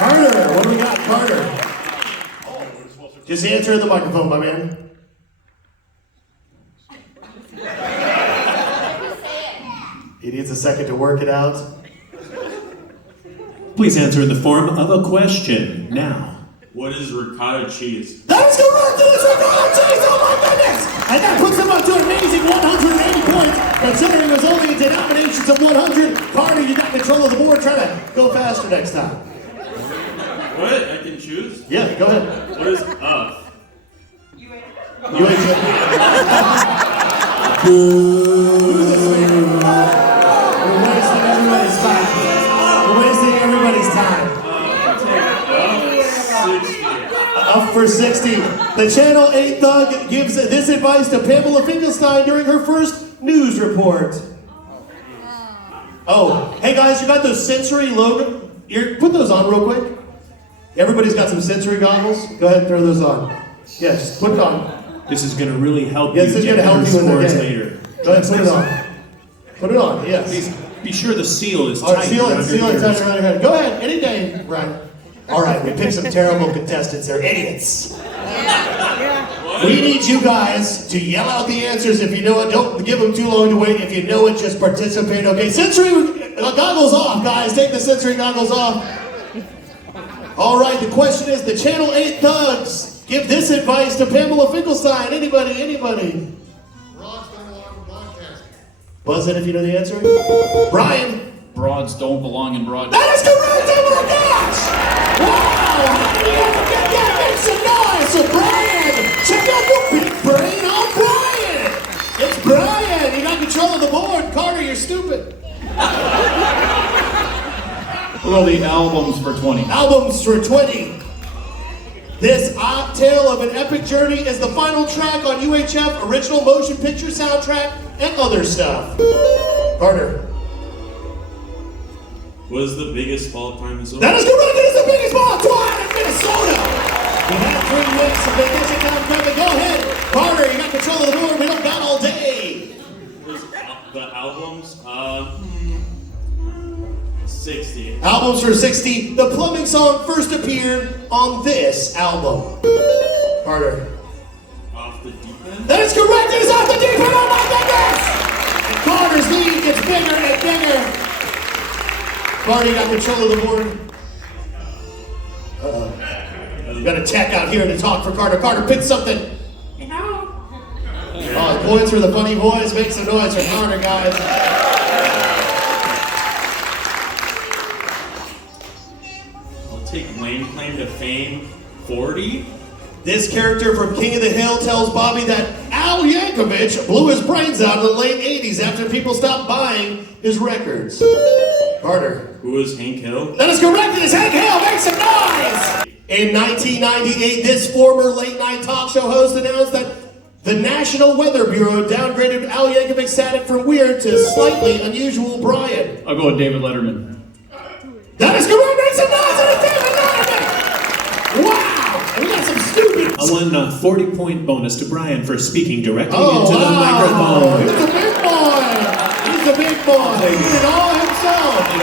Carter, what do we got, Carter? Just answer in the microphone, my man. He needs a second to work it out. Please answer in the form of a question now. What is ricotta cheese? That is correct! It is ricotta cheese! Oh my goodness! And that puts him up to an amazing 180 points, considering it was only denominations of 100. Carter, you got control of the board. Try to go faster next time. What? I can choose? Yeah, go ahead. What is up? You ain't We're wasting everybody's time. We're wasting everybody's time. Up for 60. The Channel 8 thug gives this advice to Pamela Finkelstein during her first news report. Oh, hey guys, you got those sensory logo? Put those on real quick. Everybody's got some sensory goggles. Go ahead and throw those on. Yes, put it on. This is going to really help Yes, you this is get going to help your you in the scores game. later. Go ahead, put it on. Put it on, yes. Please be sure the seal is All tight. right, seal it around tight your ears. around your head. Go ahead, any day. Right. All right, we picked some terrible contestants. They're idiots. We need you guys to yell out the answers if you know it. Don't give them too long to wait. If you know it, just participate. Okay, sensory goggles off, guys. Take the sensory goggles off. All right, the question is, the Channel 8 thugs give this advice to Pamela Finkelstein. Anybody? Buzz in if you know the answer. Brian. Broads don't belong in broad. That is correct! Oh my gosh! Wow! How did you ever get that? Make some noise for Brian! Check out the big brain on Brian! It's Brian! You got control of the board. Carter, you're stupid. What are the albums for 20? Albums for 20. This odd tale of an epic journey is the final track on UHF original motion picture soundtrack and other stuff. Carter. What is the biggest ball of Minnesota? That is correct. It is the biggest ball of twine in Minnesota. We had 3 weeks of vacation time coming. Go ahead, Carter. You got control of the board. We don't got all day. The albums? 60. Albums for 60. The plumbing song first appeared on this album. Carter. Off the deep end? That is correct. It is off the deep end. Oh my goodness! And Carter's lead gets bigger and bigger. Carter, you got control of the board. We got a tech out here to talk for Carter. Carter, pick something. Points for the funny boys. Make some noise for Carter, guys. I'll take Wayne Claim to Fame 40. This character from King of the Hill tells Bobby that Al Yankovic blew his brains out in the late 80s after people stopped buying his records. Carter. Who is Hank Hill? That is correct. It is Hank Hill. Make some noise. In 1998, this former late-night talk show host announced that the National Weather Bureau downgraded Al Yankovic's status from weird to slightly unusual Brian. I'll go with David Letterman. That is correct. Make some noise. It is David Letterman. Wow. And we got some stupid. I won a 40-point bonus to Brian for speaking directly Oh, into the microphone. He's a big boy. He's a big boy. He did it all himself. He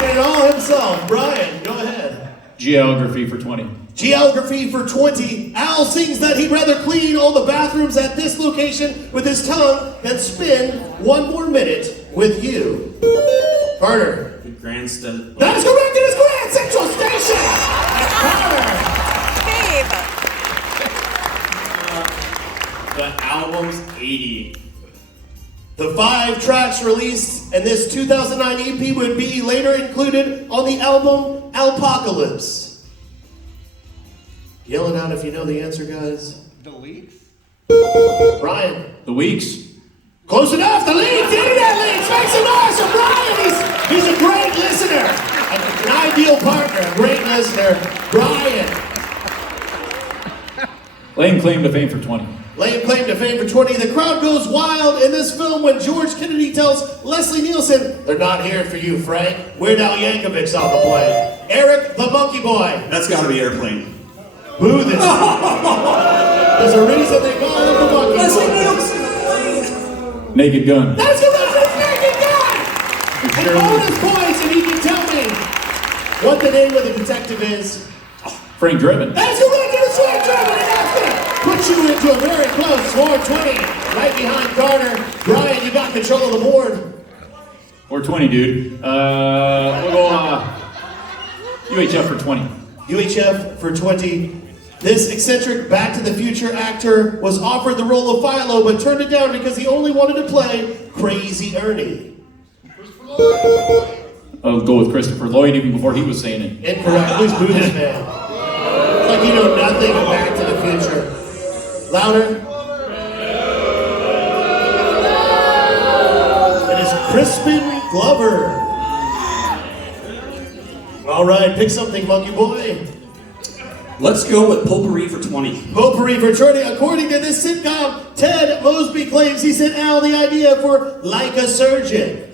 did it all himself. Brian, go ahead. Geography for 20. Geography for 20. Al sings that he'd rather clean all the bathrooms at this location with his tongue than spend 1 more minute with you. Carter. The Grandstand. That is correct. It is Grand Central Station. And Carter. The album's 80. The 5 tracks released in this 2009 EP would be later included on the album Alpocalypse. Yell it out if you know the answer, guys. The Leaks? Brian. The Weeks. Close enough. The Leaks. The Internet Leaks. Make some noise for Brian. He's a great listener. An ideal partner. A great listener. Brian. Laying claim to fame for 20. Laying claim to fame for 20. The crowd goes wild in this film when George Kennedy tells Leslie Nielsen, "They're not here for you, Frank. Weird Al Yankovic's on the plane." Eric the Monkey Boy. That's gotta be Airplane. Boo this. There's a reason they call him the Monkey Boy. Naked Gun. That's correct. It's Naked Gun. And bonus points if you can tell me what the name of the detective is. Frank Driven. That's correct, it's Frank Driven, and that's gonna put you into a very close score 20, right behind Carter. Brian, you got control of the board. Or 20, dude. We'll go UHF for 20. UHF for 20. This eccentric Back to the Future actor was offered the role of Philo, but turned it down because he only wanted to play Crazy Ernie. I'll go with Christopher Lloyd even before he was saying it. Incorrect. Please boo this man. It's like you know nothing of Back to the Future. Louder. It is Crispin Glover. All right, pick something, monkey boy. Let's go with potpourri for 20. Potpourri for 20. According to this sitcom, Ted Mosby claims he sent Al the idea for Like a Surgeon.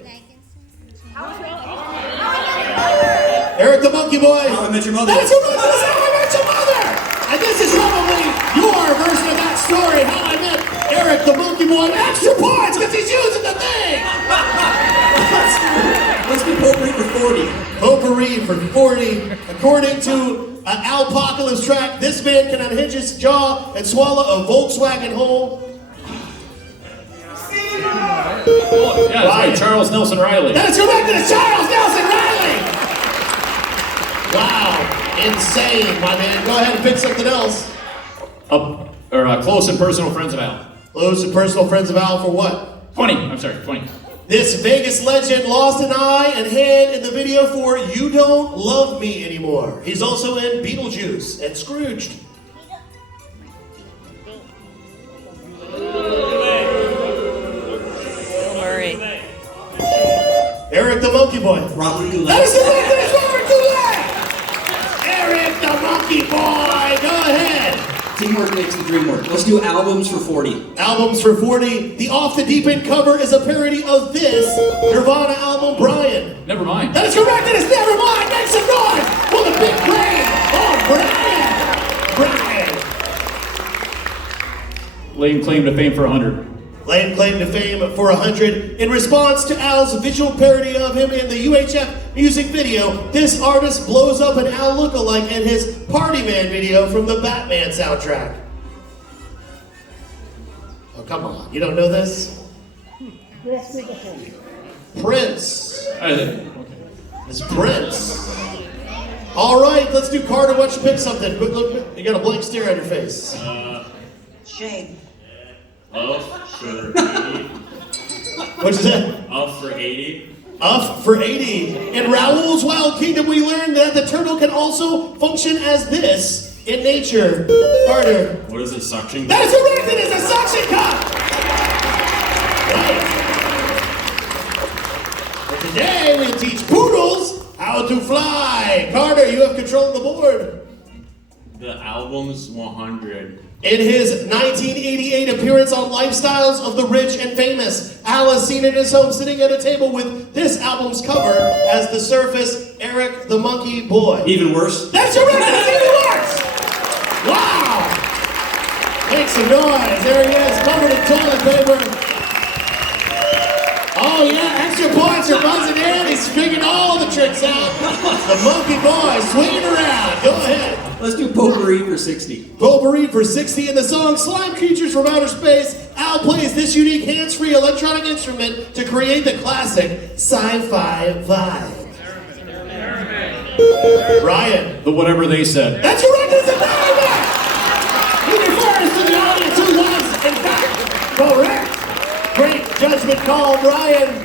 Eric the Monkey Boy. How I Met Your Mother. That's your mother. That's How I Met Your Mother. And this is probably your version of that story. How I met Eric the Monkey Boy. Extra points because he's using the thing. Let's do potpourri for 40. Potpourri for 40. According to an Alpocalypse track, this man can unhinge his jaw and swallow a Volkswagen whole. Oh, yeah, that's right. Charles Nelson Riley. That's correct. It is Charles Nelson Riley. Wow, insane, my man. Go ahead and pick something else. Close and personal friends of Al. Close and personal friends of Al for what? 20. I'm sorry, 20. This Vegas legend lost an eye and hand in the video for You Don't Love Me Anymore. He's also in Beetlejuice and Scrooged. Eric the Monkey Boy. Robert Goulet. That is correct, it is Robert Goulet! Eric the Monkey Boy, go ahead! Teamwork makes the dream work. Let's do albums for 40. Albums for 40. The Off the Deep End cover is a parody of this Nirvana album, Brian. Never mind. That is correct, it is Nevermind! Make some noise for the big play on Brian! Brian! Laying claim to fame for 100. Laying claim to fame for 100. In response to Al's visual parody of him in the UHF music video, this artist blows up an Al lookalike in his Party Man video from the Batman soundtrack. Oh, come on. You don't know this? Prince. It's Prince. All right, let's do Carter. Why don't you pick something? Look, you got a blank stare on your face. Shame. Up for 80. What'd you say? Up for 80. Up for 80. In Raoul's Wild Kingdom, we learned that the turtle can also function as this in nature. Carter. What is it, suction? That is correct! It is a suction cup! Right. And today we teach poodles how to fly. Carter, you have control of the board. The album's 100. In his 1988 appearance on Lifestyles of the Rich and Famous, Al is seen at his home sitting at a table with this album's cover as the surface, Eric the Monkey Boy. Even worse. That's correct, it's even worse! Wow! Make some noise, there he is, covered in toilet paper. Oh yeah, extra points are buzzing in, he's figuring all the tricks out. The Monkey Boy swinging around, go ahead. Let's do potpourri for 60. Potpourri for 60. In the song Slime Creatures from Outer Space, Al plays this unique hands-free electronic instrument to create the classic sci-fi vibe. Ryan. The whatever they said. That's correct, it's a theremin! He refers to the audience who was, in fact, correct. Great judgment call, Brian.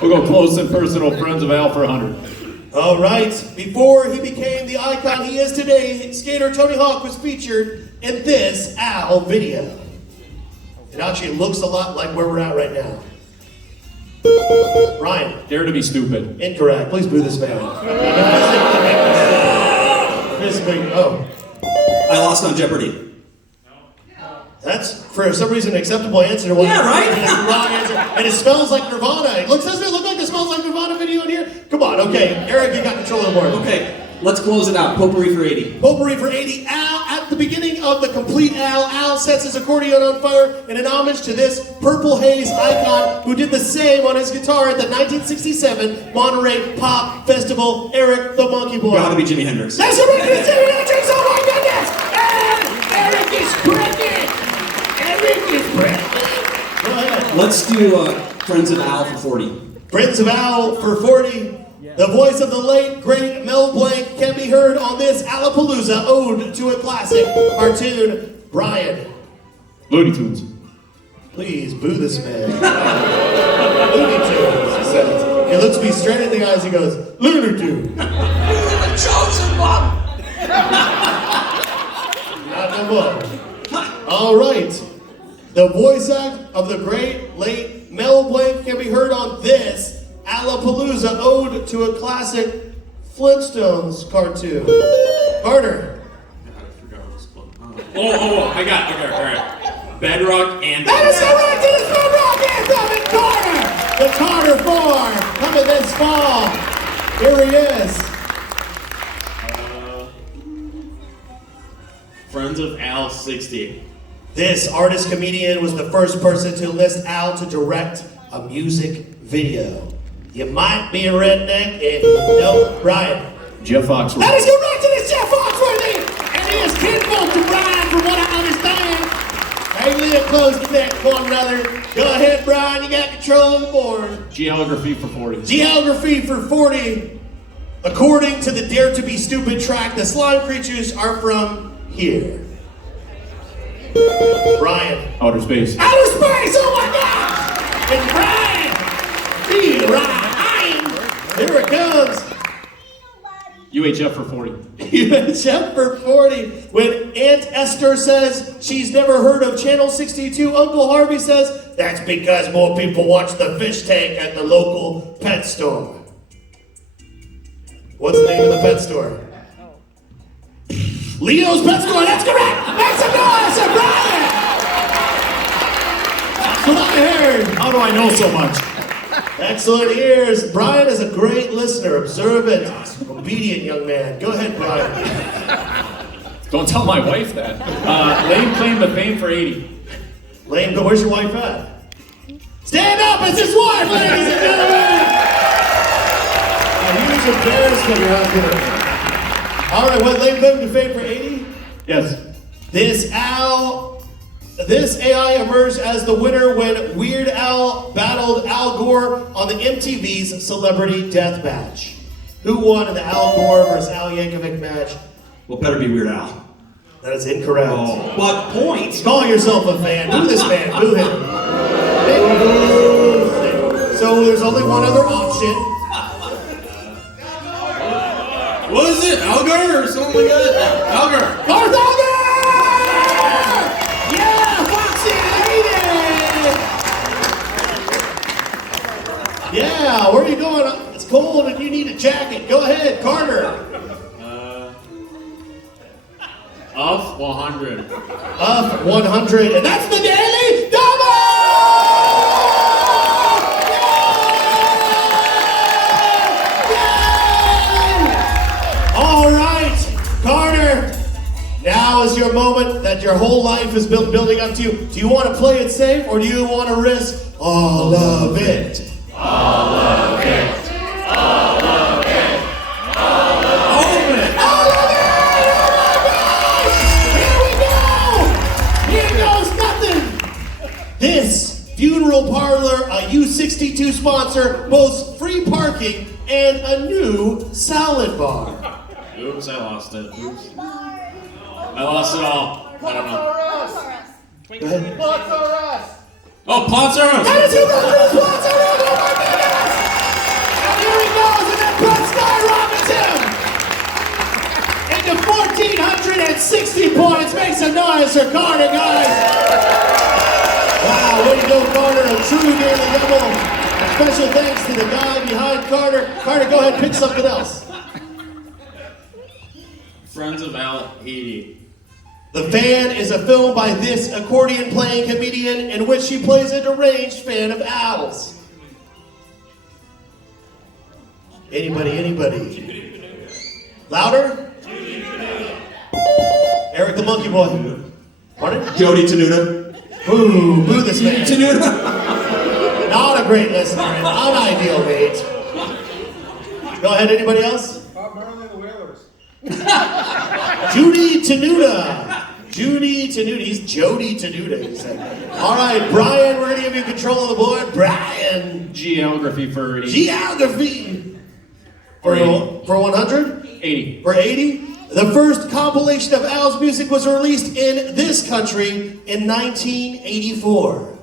We'll go close and personal friends of Al for 100. All right, before he became the icon he is today, skater Tony Hawk was featured in this Al video. It actually looks a lot like where we're at right now. Ryan. Dare to be stupid. Incorrect. Please boo this man. Oh. I lost on Jeopardy. That's, for some reason, an acceptable answer. Yeah, right? It's the wrong answer. And it smells like Nirvana. Doesn't it look like the Smells Like Nirvana video in here? Come on, okay. Eric, you got control of the board. Okay, Let's close it out. Potpourri for 80. Potpourri for 80. Al, at the beginning of the complete Al sets his accordion on fire in an homage to this Purple Haze icon who did the same on his guitar at the 1967 Monterey Pop Festival, Eric the Monkey Boy. Gotta be Jimi Hendrix. That's right, it's Jimi Hendrix, oh my goodness! And Eric is pregnant! Eric is pregnant! Go ahead. Let's do Friends of Al for 40. Friends of Al for 40. The voice of the late, great Mel Blanc can be heard on this Alapalooza ode to a classic cartoon. Brian. Looney Tunes. Please boo this man. Looney Tunes, he says. He looks me straight in the eyes, he goes, Looney Tunes. The chosen one. Not the one. All right. The voice act of the great late Mel Blanc can be heard on this Alapalooza ode to a classic Flintstones cartoon. Carter. I forgot what it's called. I got it. All right. Bedrock and. That is correct! It is Bedrock Anthem and Carter! The Carter 4 coming this fall. Here he is. Friends of Al 60. This artist-comedian was the first person to enlist Al to direct a music video. You might be a redneck if you know Brian. Jeff Foxworthy. That is correct, it is Jeff Foxworthy! And he is kinfolk to Brian from what I understand. They live close to that one, brother. Go ahead, Brian, you got control of the board. Geography for 40. Geography for 40. According to the Dare to Be Stupid track, the slime creatures are from here. Brian. Outer space. Outer space, oh my God! It's Brian! Be Ryan! Here it comes! UHF for 40. UHF for 40. When Aunt Esther says she's never heard of Channel 62, Uncle Harvey says that's because more people watch the fish tank at the local pet store. What's the name of the pet store? Leo's Pet Store, that's correct! Make some noise for Brian! That's what I heard. How do I know so much? Excellent ears. Brian is a great listener, observant, obedient young man. Go ahead, Brian. Don't tell my wife that. Lane claimed the fame for 80. Lane, but where's your wife at? Stand up, it's his wife, ladies and gentlemen! A huge embarrassment you're out here. All right, what Lane claimed the fame for 80? Yes. This AI emerged as the winner when Weird Al battled Al Gore on the MTV's Celebrity Deathmatch. Who won in the Al Gore versus Al Yankovic match? Well, better be Weird Al. That is incorrect. Oh, but points. Call yourself a fan. Boo this man. Boo him. So there's only one other option. What is it? Algar or something like that? Algar. Garth Algar! Yeah, Foxy, I need it! Yeah, where are you going? It's cold and you need a jacket. Go ahead, Carter. Up 100. Up 100, and that's the Daily Double! All right, Carter, now is your moment that your whole life has been building up to. Do you want to play it safe or do you want to risk all of it? All of it. All of it. All of it. All of it! Oh my gosh! Here we go! Here goes nothing! This funeral parlor, a U62 sponsor, boasts free parking and a new salad bar. Oops, I lost it. Oops. I lost it all. I don't know. Go ahead. Oh, Pots R Us. That is who goes to the sponsor! Oh my goodness! And here he goes, and then Put skyrockets him into 1,460 points. Make some noise for Carter, guys! Wow, way to go, Carter. A true Daily Double. Special thanks to the guy behind Carter. Carter, go ahead, pick something else. Friends of Al 80. The Fan is a film by this accordion-playing comedian in which she plays a deranged fan of owls. Anybody? Louder? Eric the Monkey Boy. Pardon? Jody Tenuta. Boo, boo this man. Tenuta. Not a great listener, an unideal mate. Go ahead, anybody else? Bob Marley and the Wailers. Judy Tenuta. Judy Tenuta. He's Jody Tenuta, he said. All right, Brian, we're going to give you control of the board. Brian. Geography for 80. Geography. For 100? 80. For 80? The first compilation of Al's music was released in this country in 1984.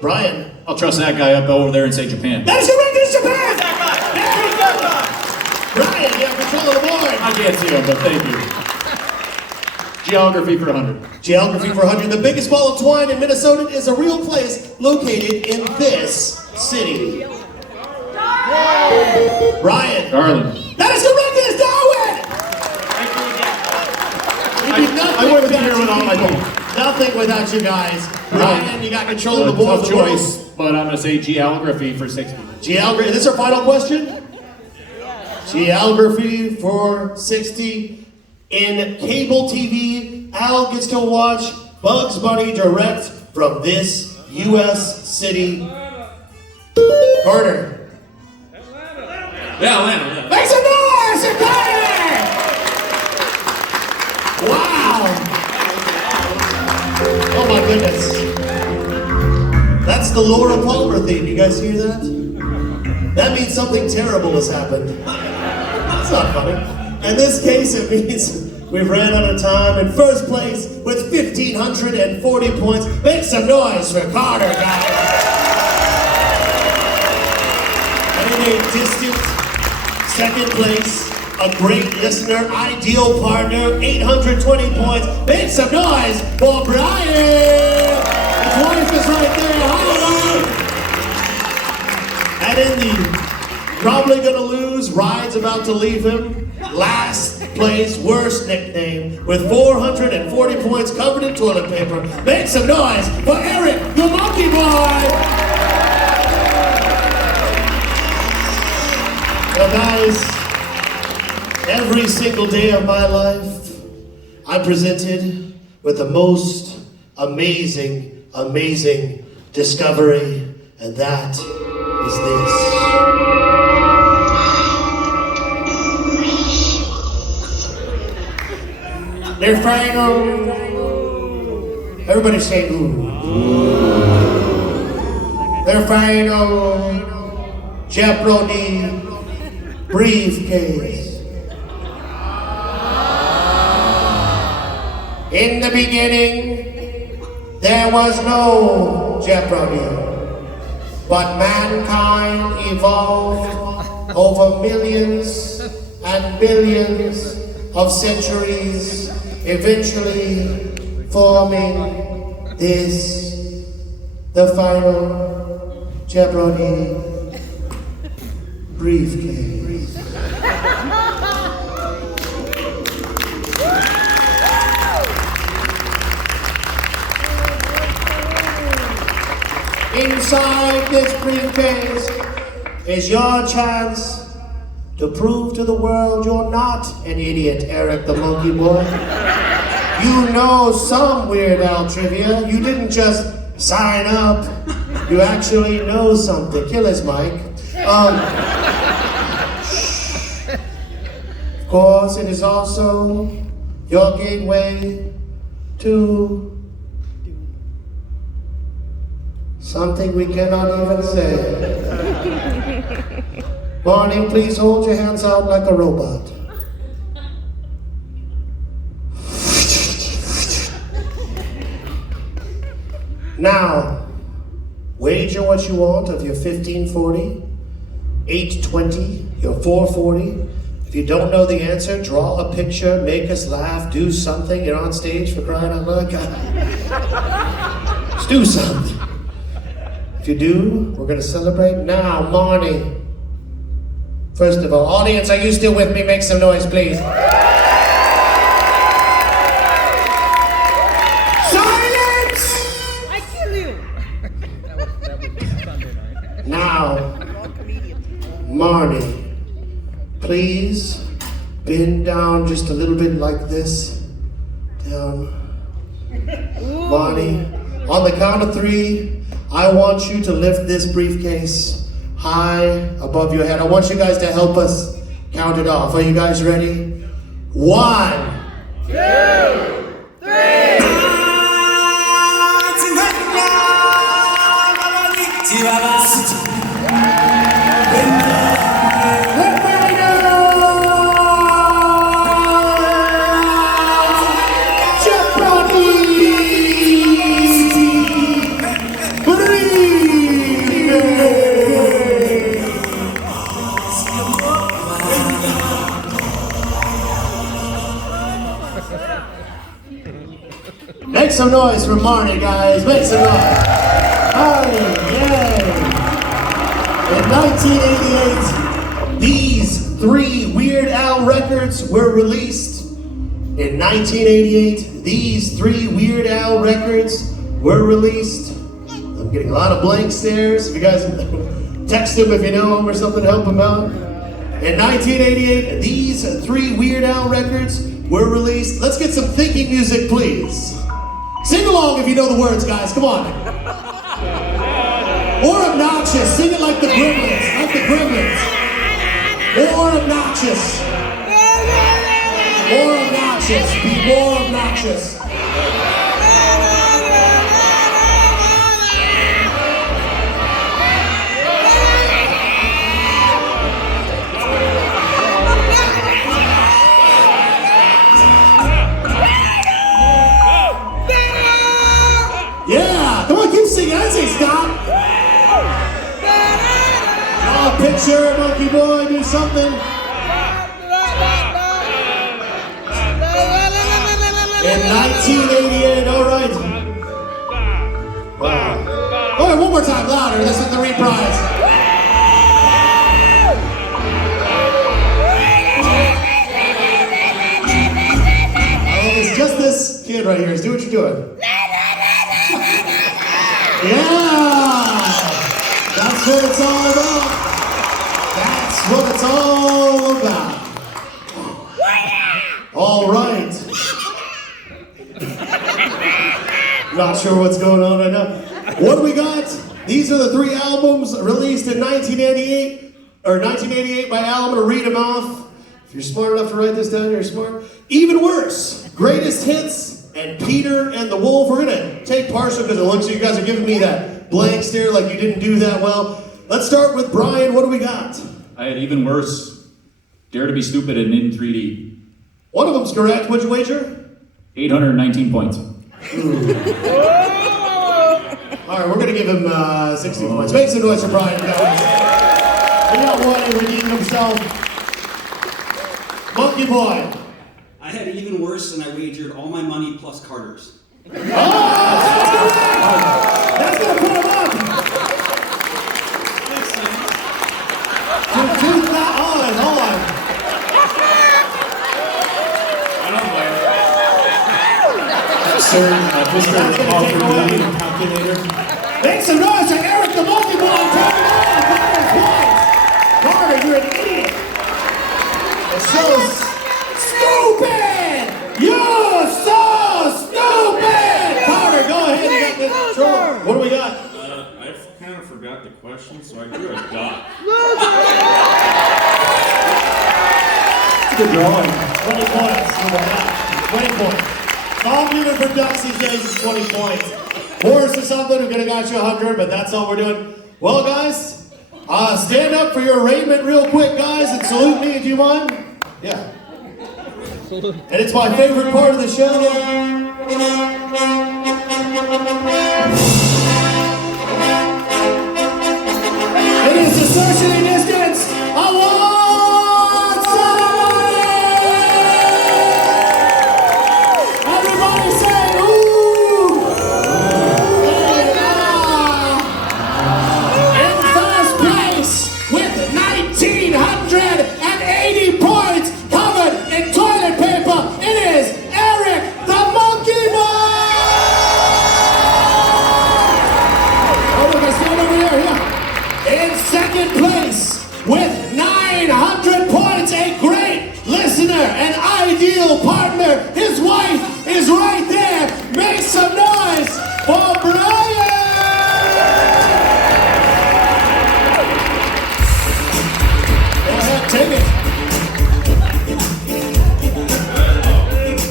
Brian. I'll trust that guy up over there and say Japan. That is correct, it's Japan! Brian, you have control of the board. I can't see him, but thank you. Geography for 100. Geography for 100. The biggest ball of twine in Minnesota is a real place located in this city. Brian. Garland. That is correct, it is Darwin! I wouldn't be here without my phone. Nothing without you guys. Brian, you got control of the board. Tough choice, but I'm going to say geography for 60. Geography. Is this our final question? Geography for 60. In cable TV, Al gets to watch Bugs Bunny direct from this U.S. city. Carter. Yeah, Atlanta. Make some noise for Carter! Wow! Oh my goodness. That's the Laura Palmer theme. You guys hear that? That means something terrible has happened. That's not funny. In this case, it means we've ran out of time. In first place with 1,540 points. Make some noise for Carter, guys. And in a distant second place, a great listener, ideal partner, 820 points. Make some noise for Brian! His wife is right there. Holla! And in the probably gonna lose, ride's about to leave him, last place, worst nickname, with 440 points covered in toilet paper. Make some noise for Eric the Monkey Boy! Well, guys, every single day of my life, I'm presented with the most amazing, amazing discovery, and that is this. Their final. Everybody say ooh. Their final Jeopardy briefcase. In the beginning, there was no Jeopardy, but mankind evolved over millions and billions of centuries, eventually forming this, the final Jeopardy briefcase. Inside this briefcase is your chance to prove to the world you're not an idiot, Eric the Monkey Boy. You know some Weird Al trivia. You didn't just sign up. You actually know something. Kill his mic. Of course, it is also your gateway to something we cannot even say. Barney, please hold your hands out like a robot. Now, wager what you want of your 1540, 820, your 440. If you don't know the answer, draw a picture, make us laugh, do something. You're on stage, for crying out loud. Just do something. If you do, we're going to celebrate now. Marnie. First of all, audience, are you still with me? Make some noise, please. Silence! I kill you. Now, Marnie, please bend down just a little bit like this. Down. Bonnie, on the count of 3, I want you to lift this briefcase high above your head. I want you guys to help us count it off. Are you guys ready? 1, 2, 3. Make some noise for Marnie, guys. Make some noise. Marnie, yay. In 1988, these 3 Weird Al records were released. In 1988, these 3 Weird Al records were released. I'm getting a lot of blank stares. If you guys text them if you know them or something, help them out. In 1988, these 3 Weird Al records were released. Let's get some thinking music, please. Sing along if you know the words, guys. Come on. Or obnoxious. Sing it like the Gremlins. Like the Gremlins. Or obnoxious. More obnoxious. Be more obnoxious. Yeah, come on, keep singing. I say stop. Draw a picture, monkey boy, do something. In 1988, all right. Wow. All right, one more time, louder. This is the reprise. Oh, it's just this kid right here. Just do what you're doing. Yeah! That's what it's all about. That's what it's all about. All right. Not sure what's going on right now. What do we got? These are the 3 albums released in 1988 by Al. I'm going to read them off. If you're smart enough to write this down, you're smart. Even Worse, Greatest Hits, and Peter and the Wolf. We're going to take partial because it looks like you guys are giving me that blank stare like you didn't do that well. Let's start with Brian. What do we got? I had Even Worse, Dare to Be Stupid, and In 3D. One of them's correct. What'd you wager? 819 points. All right, we're going to give him 60 points. Make some noise for Brian, guys. He got one and redeemed himself. Monkey Boy. I had Even Worse, and I wagered all my money plus Carter's. Oh, that's going to put him up. Hold on. Sir, Mr. Offer calculator. Make some noise for Eric the Monkey Boy. Carter, you're an idiot. It's so stupid. You're so stupid. Carter, go ahead. You got this. What do we got? I kind of forgot the question, so I drew a dot. Good drawing. 20 points. 20 points. All given for ducks these days is 20 points. Horse or something, we're gonna got you 100, but that's all we're doing. Well, guys, stand up for your arraignment real quick, guys, and salute me. Do you mind? Yeah. And it's my favorite part of the show. It is the socially distanced award ceremony! Everybody say ooh! And in first place with 1,980 points covered in toilet paper, it is Eric the Monkey Boy! Oh, look, I stand over here. In second place ideal partner. His wife is right there. Make some noise for Brian! Go ahead, take it.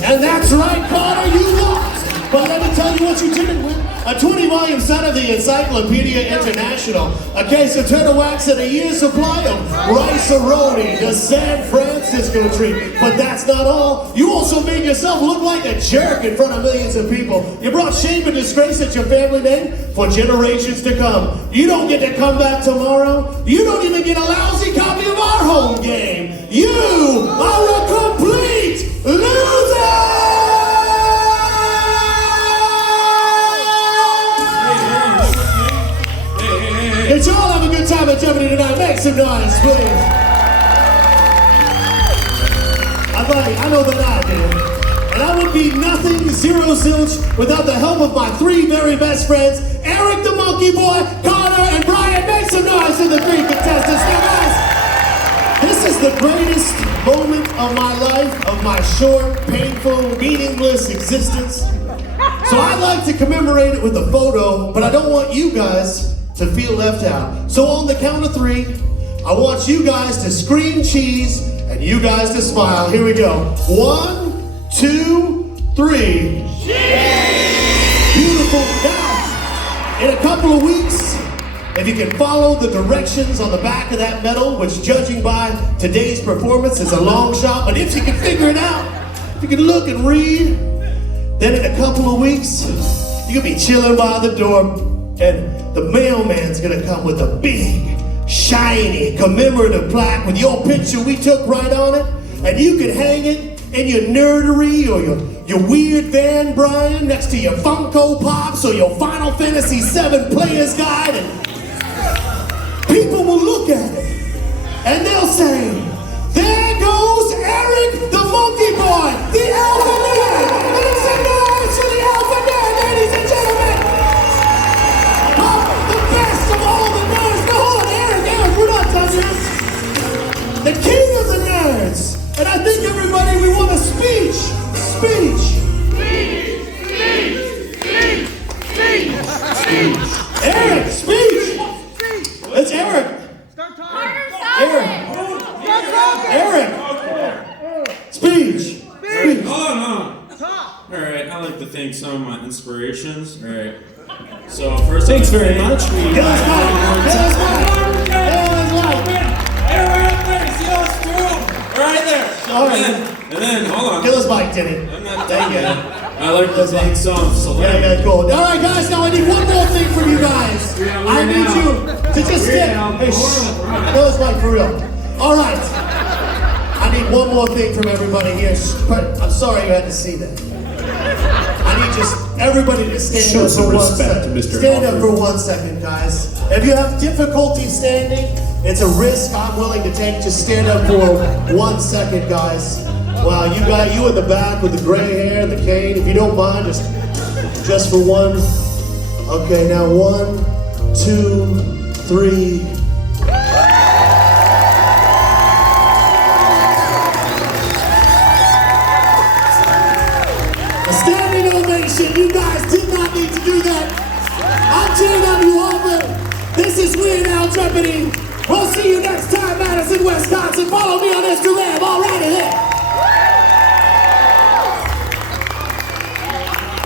And that's right, Connor, you lost. But let me tell you what you didn't win. A 20-volume set of the Encyclopedia International, a case of turtle wax, and a year's supply of rice-a-roni, the San Francisco treat. But that's not all. You also made yourself look like a jerk in front of millions of people. You brought shame and disgrace at your family name for generations to come. You don't get to come back tomorrow. You don't even get a lousy copy of our home game. You are a complete loser! Did y'all have a good time at Jeopardy tonight? Make some noise, please. I know that I did. And I would be nothing, zero zilch, without the help of my three very best friends, Eric the Monkey Boy, Connor, and Brian. Make some noise for the three contestants. Now, guys, this is the greatest moment of my life, of my short, painful, meaningless existence. So I'd like to commemorate it with a photo, but I don't want you guys to feel left out. So on the count of three, I want you guys to scream cheese and you guys to smile. Here we go. 1, 2, 3. Cheese! Beautiful. Now, in a couple of weeks, if you can follow the directions on the back of that medal, which judging by today's performance is a long shot, but if you can figure it out, if you can look and read, then in a couple of weeks, you'll be chilling by the door and the mailman's gonna come with a big, shiny, commemorative plaque with your picture we took right on it, and you can hang it in your nerdery or your weird van, Brian, next to your Funko Pops or your Final Fantasy VII Player's Guide, and people will look at it, and they'll say, there goes Eric the Monkey Boy, the Alpha Man! Make some noise for the Alpha Man, ladies and gentlemen! The best of all the nerds! No, hold on, Eric, we're not done yet! The king of the nerds! And I think everybody, we want a speech! Speech! Eric, speech! It's Eric! Eric! Speech! Speech! Hold on. Alright, I like to thank some of my inspirations. Alright. So first, Thanks very much. Get us back! Get us back! Right there. Alright. And then, hold on. Kill his mic, Timmy. I'm not Thank done you. yet. I like to thank some celebrities. Yeah, cool. Alright, guys, now I need one more thing from you guys. I need you to just stand. Hey, shh. Kill his mic for real. Alright. I need one more thing from everybody here. I'm sorry you had to see that. I need just everybody to stand Show up some for 1 respect second. to Mr. Stand up Alfred. for 1 second, guys. If you have difficulty standing, it's a risk I'm willing to take. Just stand up for 1 second, guys. Wow, you in the back with the gray hair, the cane. If you don't mind, just for one. Okay, now 1, 2, 3. A standing ovation. You guys did not need to do that. I'm cheering on you all, but this is Weird Al Jeopardy. We'll see you next time, Madison, Wisconsin. Follow me on Instagram. All righty there.